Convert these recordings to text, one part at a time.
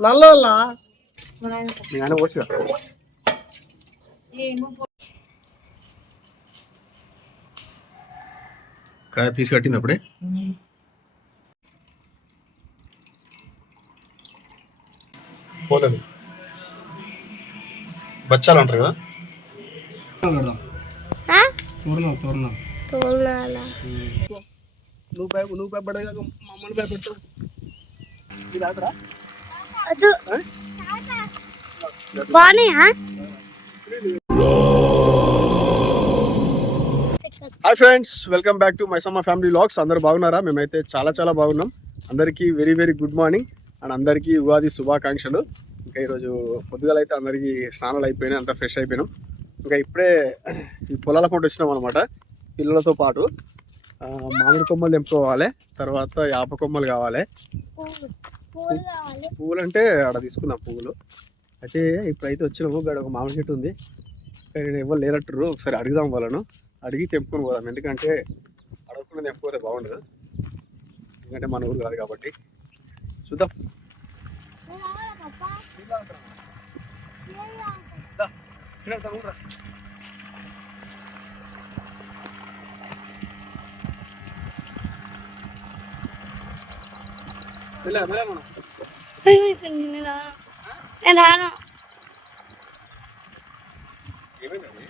నల్లోళ్ళ కాయ పీస్ కట్టింది అప్పుడే పోలేదు బచ్చాలు అంటారు కదా? తోరణాలు తోరణాలు. తోరణాల నువ్వు భయ నువ్వు భయపడే మమ్మల్ని భయపెడతావు. ఇది ఆటరా అది బాగున్నాయా? Hi friends welcome back to Maisamma family vlogs అందరూ బాగున్నారా? మేమైతే చాలా చాలా బాగున్నాం. అందరికీ very very good morning and అందరికీ ఉగాది శుభాకాంక్షలు. ఇంకా ఈరోజు పొద్దుగాల అయితే అందరికీ స్నానాలు అయిపోయినాయి అంతా ఫ్రెష్ అయిపోయినాం. ఇంకా ఇప్పుడే ఈ పొలాల పూట వచ్చినాం అనమాట పిల్లలతో పాటు. మామిడి కొమ్మలు తెంపుకోవాలి. తర్వాత యాప కొమ్మలు కావాలి. పువ్వులు అంటే ఆడ తీసుకున్నాం పువ్వులు. అయితే ఇప్పుడైతే వచ్చినాము. ఇక్కడ ఒక మామిడి చెట్టు ఉంది. నేను ఎవరు లేనట్టురు ఒకసారి అడుగుదాం వాళ్ళను. అడిగి తెంపుకొని పోదాం. ఎందుకంటే అడగకుండా తెంపుకోతే బాగుండదు. ఎందుకంటే మన ఊరు కాదు కాబట్టి. చూద్దాం. వెళ్ళా, నేను రాను ఏమైందండి?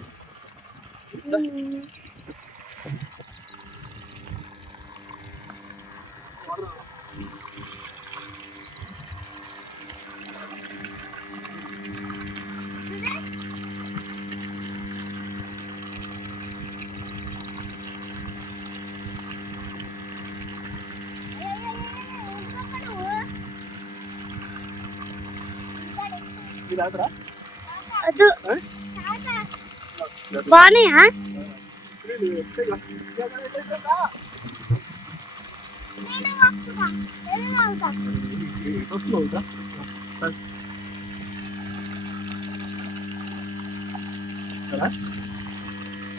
బాగున్నాయా?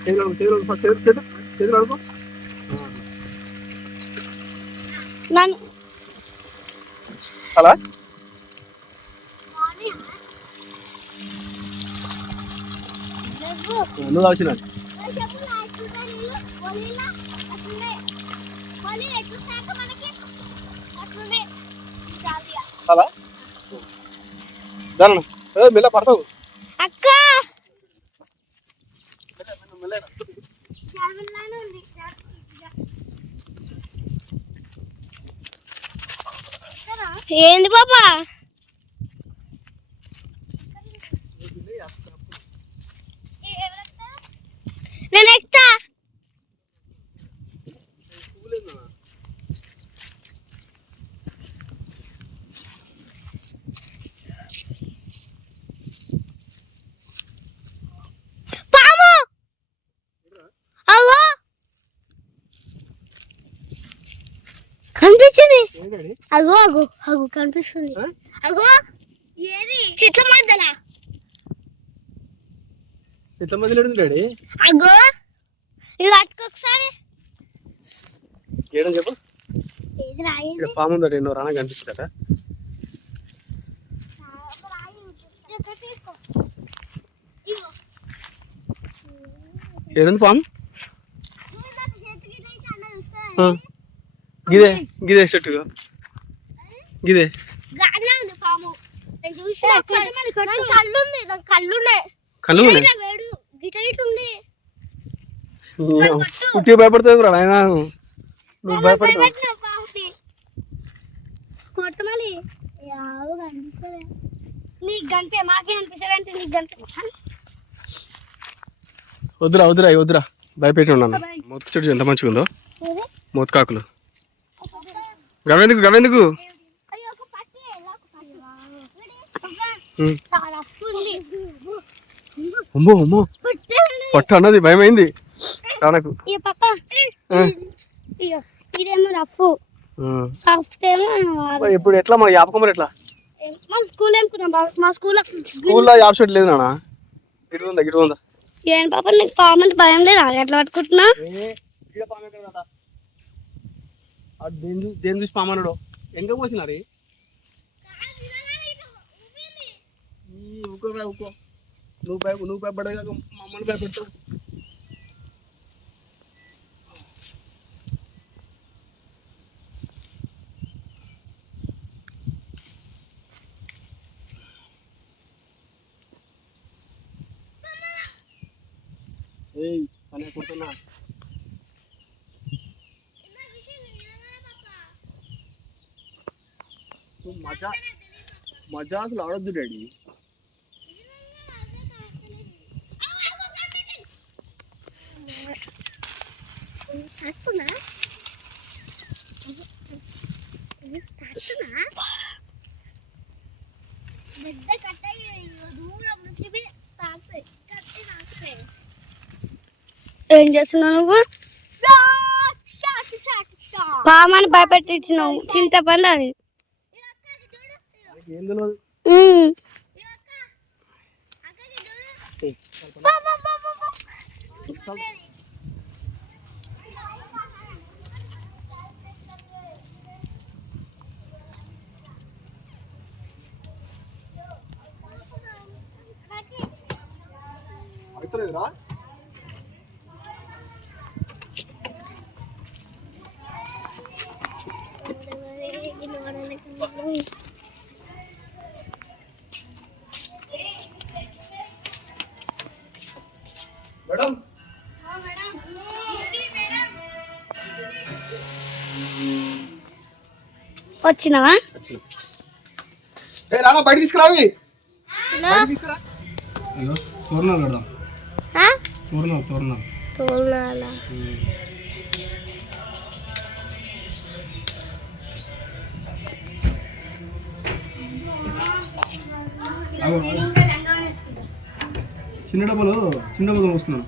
చేతులు అడుగు, చేతులు అడుగు, ఫస్ట్ చేతులు చేతులు చేతులు అడుగు. నన్ను అలా నువ్వు వచ్చిన అలా దాని మెల్ల పడతావు అక్క ఏంది బాబా? నేను ఎక్కుతా కనిపించింది? అగో అగో అగో కనిపిస్తుంది? అగో! ఏది? చెట్ల మధ్యలో. ఇట్లా మంది లేడు డాడీ అగో ఇది అట్టుకో ఒకసారి ఏడని చెప్పు ఏది రాయి ఇక్కడ పాము ఉందట ఎన్నో రానా కనిపిస్తుందట ఇక్కడ తీసుకో. ఇగో. ఏడుంది పాము నువ్వు నాకు చేతికి ఇట్లా ఇట్లా అన్నది వస్తుందా? ఆ. గిదే గిదే చెట్టుగా గిదే గానే ఉంది పాము నేను చూసిన దాని కళ్ళు ఉంది దాని కళ్ళు ఉన్నాయి కళ్ళు పుట్టి. భయపడుతుంది రా నాయన. నువ్వు భయపడతావు. కొట్టమని నీకు మాకే నీకు వద్దురా వద్దురా వద్దురా. భయపెట్టి ఉన్నాను చెట్టు ఎంత మంచిగా ఉందో. మూతకాకులు గవెందుకు గవెందుకు అమ్మో అమ్మో. పట్టే అన్నది భయమైంది. రానకు. ఇదేమో రఫ్. సాఫ్ట్ ఏమో ఇప్పుడు ఎట్లా మా యాపకం మరి ఎట్లా? మా స్కూల్ ఏమనుకున్నాం మా స్కూల్ స్కూల్లో యాప్ షెట్ లేదు నాన్న. ఇటు ఉందా ఇటు ఉందా? ఏం పాప నీకు పామంటే భయం లేదా? ఎట్లా పట్టుకుంటున్నా? దేని చూసి పామన్నాడు ఎంక పోసినారు? ఈ ఊకో. బే, ఊకో నువ్వు భయ నువ్వు భయపడగా మమ్మల్ని భయపెడతావు ఏయ్ పని కొడుతున్నా నువ్వు మజా మజాకులు ఆడొద్దు డాడీ తాకుతుందా ఏం చేస్తున్నావు నువ్వు? పామని భయపెట్టించినావు. చింతపండు అది. ఏం వచ్చినావా? రానా బయట తీసుకురావి తోరణాలు? తోరణాలు తోరణాలు. చిన్న డబ్బులు చిన్న డబ్బులు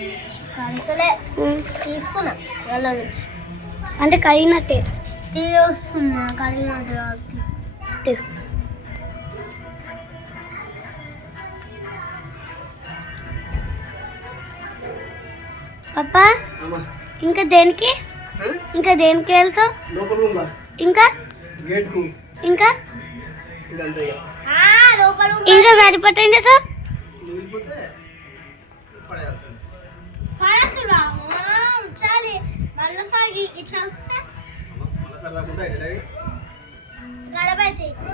తీసుకున్నా. వాళ్ళ నుంచి అంటే కడిగినట్టే. తీస్తున్నా కడిగినట్టు. పాపా ఇంకా దేనికి? ఇంకా దేనికి వెళ్తావు? లోపల ఉందా? ఇంకా? ఇంకా? ఇదంతా ఇక. లోపల ఇంకా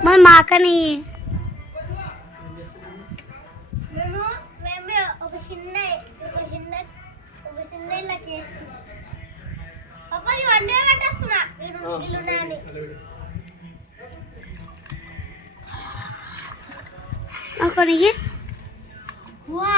మరి మాకని మేము మేము ఒక చిన్న ఒక చిన్న ఒక చిన్న ఇళ్ళకి వేస్తున్నాం పాప ఇవన్నీ పెట్టేస్తున్నా. ఇల్లు ఇల్లు నాని కొని వా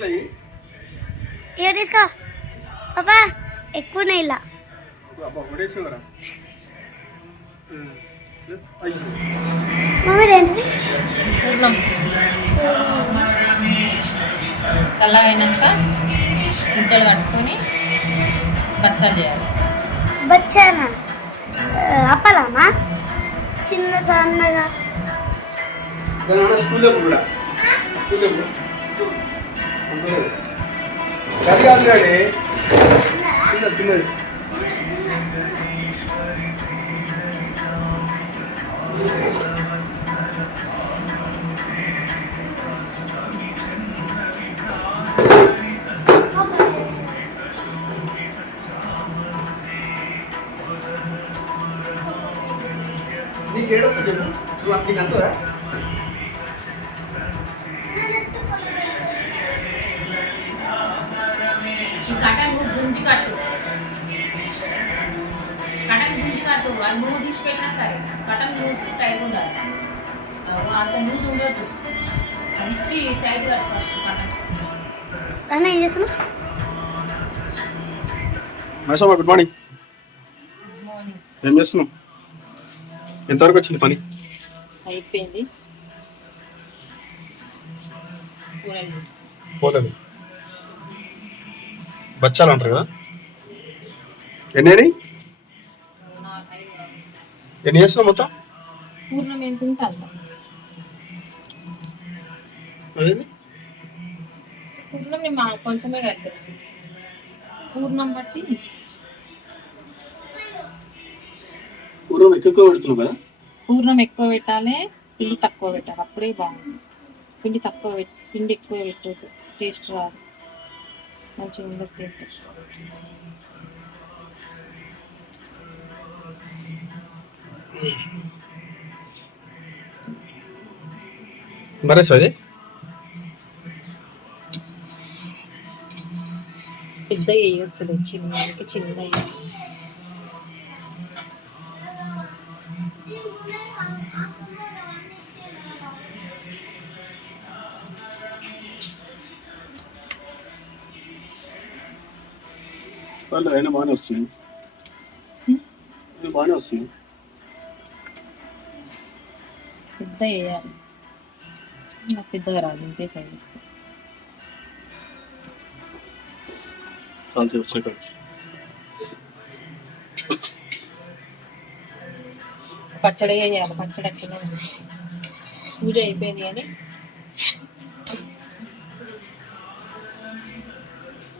అమ్మకిదేనా నా చేతిలో అయ్యి ఇక తీసుకో. పాపా ఎక్కువ ఇలా. అబ్బా ఒకటేస్తున్నారా అయ్యో. మమ్మీ ఏంటిది పూర్ణం చల్లగా అయినాక ముద్దలు కట్టుకొని బచ్చాలు చేయాలి. బచ్చానా అప్పలామా? చిన్న సన్నగా. దాని అన్న స్కూల్ లేపు కూడా స్కూల్ లేపు అంతలేదు గది కాదు డాడీ చిన్న చిన్నది నీకు ఏడొస్తా చెప్పు నువ్వు నీకు అంతదా అన్న ఏం చేస్తున్నావు? మైసమ్మ గుడ్ మార్నింగ్ మార్నింగ్ ఏం చేస్తున్నావు? ఎంతవరకు వచ్చింది పని? అయిపోయింది. పోలేదు బచ్చాలు అంటారు కదా? ఎన్ని ఎన్ని చేస్తున్నావు మొత్తం? పూర్ణం ఎంత అదేంది? పూర్ణం మా- కొంచెమే కలిపేసి పూర్ణం బట్టి పూర్వం ఎక్కువ పెడుతున్నావు కదా? పూర్ణం ఎక్కువ పెట్టాలి పిండి తక్కువ పెట్టాలి. అప్పుడే బాగుంది. పిండి తక్కువ పెట్ పిండి ఎక్కువ పెట్టదు టేస్ట్ రాదు. మంచిగా ఉండదు టేస్ట్ మరే అది? పెద్ద వేయొస్తుంది చిన్నకి చిన్న వాళ్ళు అయినా బాగానే వస్తుంది ఇది బాగానే వస్తుంది పెద్ద వేయాలి నాకు పెద్దగా రాదు ఇంతే సైజ్ ఇస్తే సాల్సి వచ్చిన కాడికి పచ్చడి వేయాలి పచ్చడి అట్లనే పూజ అయిపోయింది కానీ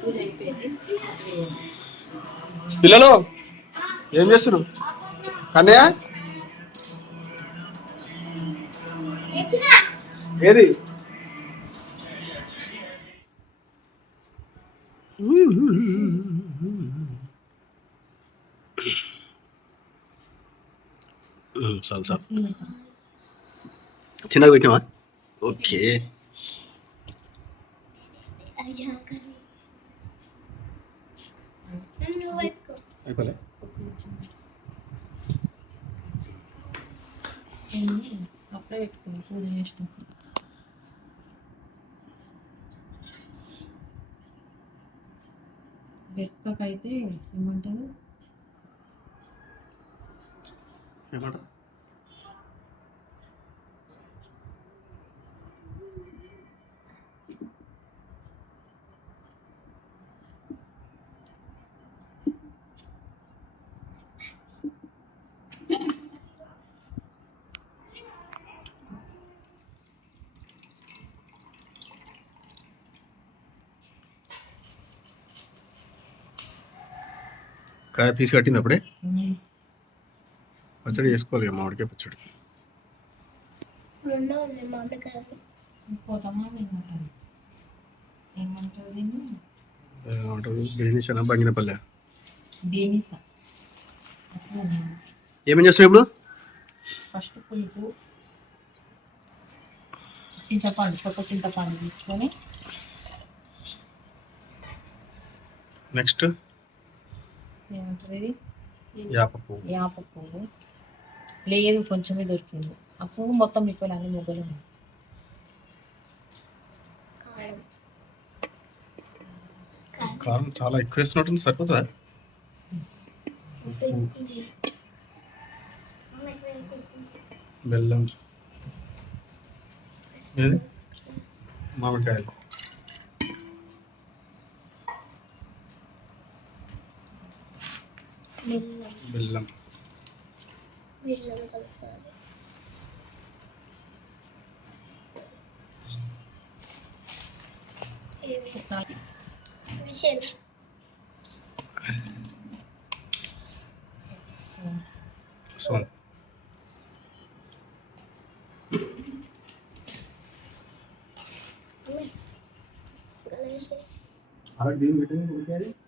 పూజ అయిపోయింది. పిల్లలు ఏం చేస్తున్నారు? కన్నయ్య? ఏది? చాలు చాలు చిన్నగా పెట్టినావా? ఓకే. అయిపోలే. అప్పుడే పెట్టుకుంది పూజ గెక్కకైతే ఏమంటారు? ఏమాట కాయ పీస్ కట్టింది అప్పుడే పచ్చడి చేసుకోవాలి ఇక మామిడికాయ పచ్చడి? బేనిషనా బంగినపల్లె? ఏమేం చేస్తున్నావు ఇప్పుడు? ఫస్ట్ పులుపు చింతపండు కొత్త చింతపండు తీసుకొని నెక్స్ట్? ఏమంటారు ఇది? యాప పువ్వు. వేప పువ్వు. లేదు కొంచెమే దొరికింది. ఆ పువ్వు మొత్తం ఇప్పుడు అన్ని మొగ్గలు కారం. చాలా ఎక్కువ వేస్తున్నట్టుంది సరిపోతుందా? బెల్లం. ఏది? మామిడికాయలు. బెల్లం. బెల్లం బెల్లం కలుపుకోవాలి విషయం సో వేసేసి చాలు తిండి కదా ఇట్లా రోజు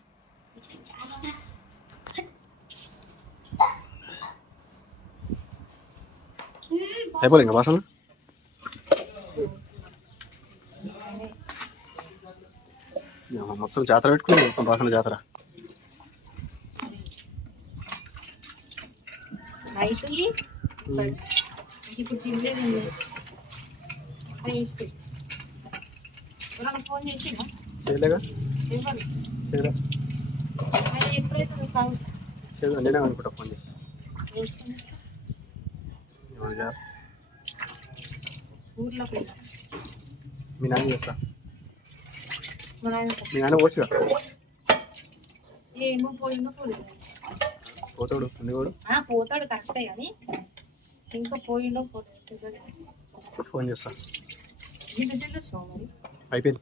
అయిపోలే ఇంకా వాసన మొత్తం జాతర పెట్టుకుని మొత్తం వాసన జాతర ఫోన్ ఎప్పుడైతే అనుకుంటా ఫోన్ చేసి? ఊర్లో పోయినా మీ నాన్న చేస్తా. మా నాయన మీ నాన్న ఏమో పోయిందో పోలేదు. పోతాడు ఉంది కూడా ఆ, పోతాడు కరెక్టే కానీ ఇంకా పోయిండో పోతుంది ఫోన్ చేస్తా. ఇంత తెలుసు మరి? అయిపోయింది.